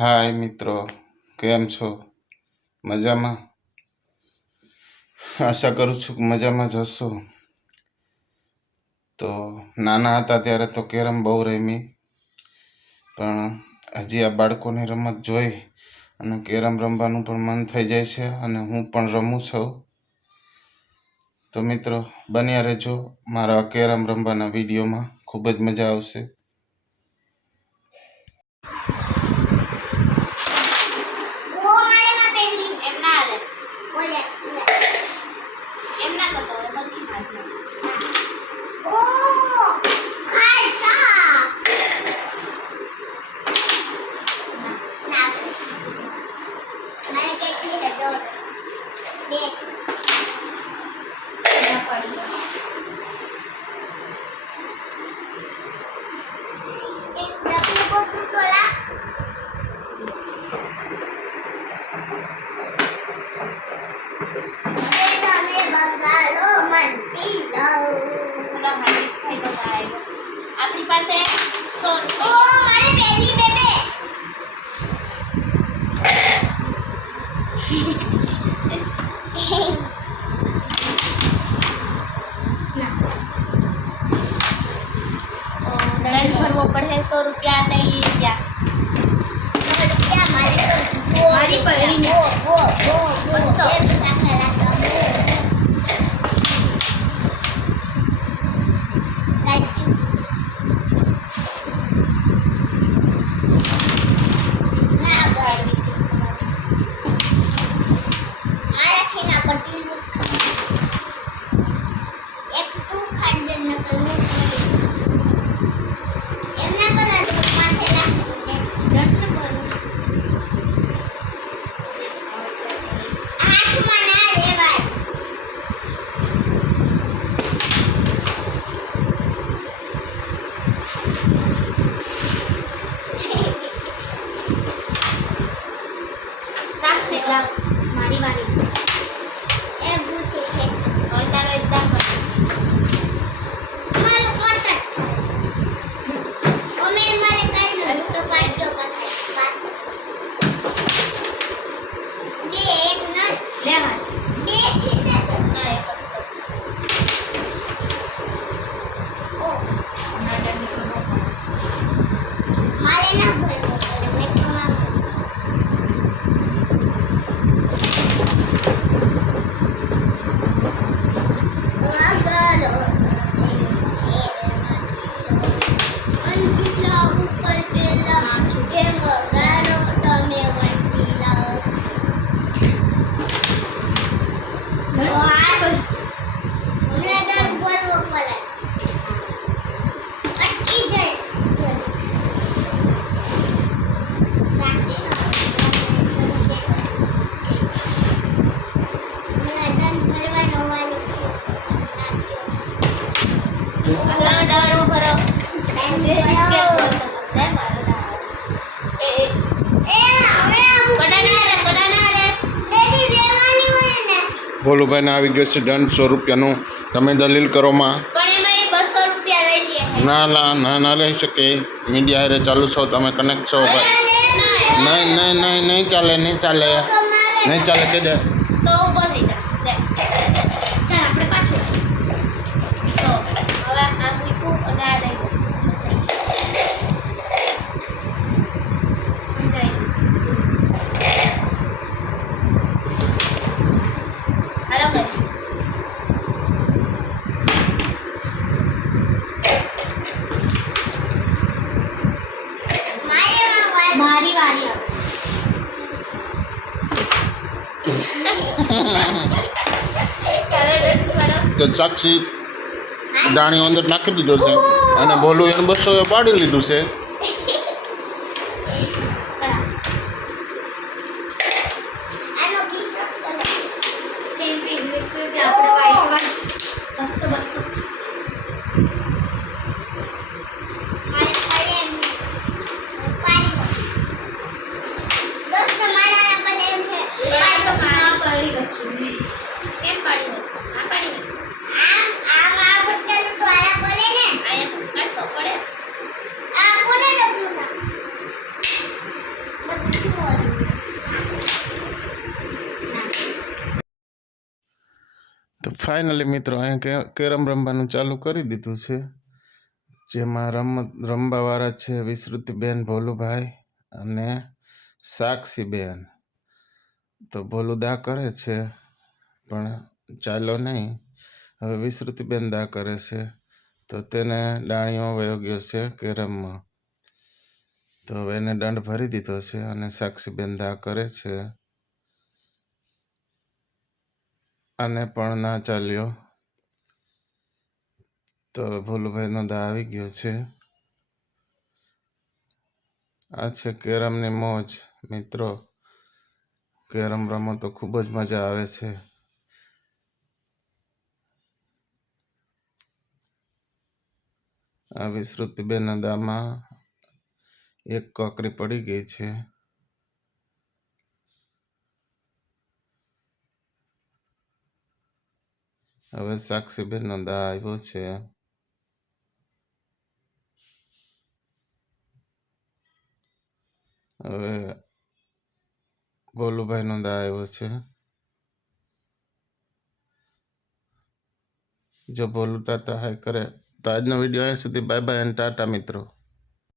હાય મિત્રો, કેમ છો? મજામાં? આશા કરું છું કે મજામાં જ હશો. તો નાના હતા ત્યારે તો કેરમ બહુ રમી, પણ હજી આ બાળકોની રમત જોઈ અને કેરમ રમવાનું પણ મન થઈ જાય છે અને હું પણ રમું છું. તો મિત્રો, બન્યા રહેજો મારા કેરમ રમવાના વિડીયોમાં. ખૂબ જ મજા આવશે. હવે બલકી ભાજી ઓ ખાસા ના મારે કેટલી છે જો બે ના પડી એક ડબલું બબલું ટોલા હવે તમે ખાય આપણી પાસે સો ઓ રૂપિયા પહેલી બેબે દંડ ભરવો પડે સો રૂપિયા નહીં ગયા મારે બો બસો. ભોલુભાઈને આવી ગયો છે દંડ સો રૂપિયાનું તમે દલીલ કરોમાં ના ના ના ના લઈ શકે. મીડિયા હારે ચાલુ છો તમે કનેક્ટ છો ભાઈ. નહીં નહીં નહીં નહીં ચાલે નહીં ચાલે. નહીં ચાલે કે દે તો ઊભો થઈ જા લે ચાલ આપણે પાછું તો હવે આ મૂકું અને આ લઈ લો સમજાય હાલો કરી મારે માં વાર મારી વારી તો સાક્ષી દાણીઓ અંદર નાખી દીધો છે. અને બોલું એને બસો પાડી લીધું છે આનો પીસો કરો સેમ પીસ વિશે જે આપણે વાઈટ વાઈટ બસો બસો મારે પડે એમ પાણી દોસ્તો મારા ભલે એમ છે આ તો ના પડી પછી કેમ પાડી હોય આ પાડી હોય આમ આમ આ પટેલ દ્વારા બોલે ને અહીંયા કાઢતો પડે આ કોને ડબલું ના તો ફાઇનલી મિત્રો અહીંયા કેરમ રમવાનું ચાલુ કરી દીધું છે. જેમાં રમત રમવાવાળા છે વિસ્તૃતિબેન ભોલુભાઈ અને સાક્ષીબેન તો ભોલું દા કરે છે, પણ ચાલો નહીં. હવે વિસ્તૃતિબેન દા કરે છે. તો તેને ડાણીઓ વયો ગયો છે કેરમમાં. તો હવે એને દંડ ભરી દીધો છે અને સાક્ષીબેન દા કરે છે. અને પણ ના ચાલ્યો. તો ભૂલભાઈનો દા આવી ગયો છે. આ છે કેરમની મોજ. મિત્રો, કેરમ રમો તો ખૂબ જ મજા આવે છે. આ વિસ્તૃતિબેનના દામાં એક કોકરી પડી ગઈ છે. હવે સાક્ષીબેનનો દા આવ્યો છે હવે ભોલુભાઈનો દા આવ્યો છે જો ભોલું તાતા હાય કરે તો આજનો વીડિયો અહીં સુધી બાય બાય અને ટાટા મિત્રો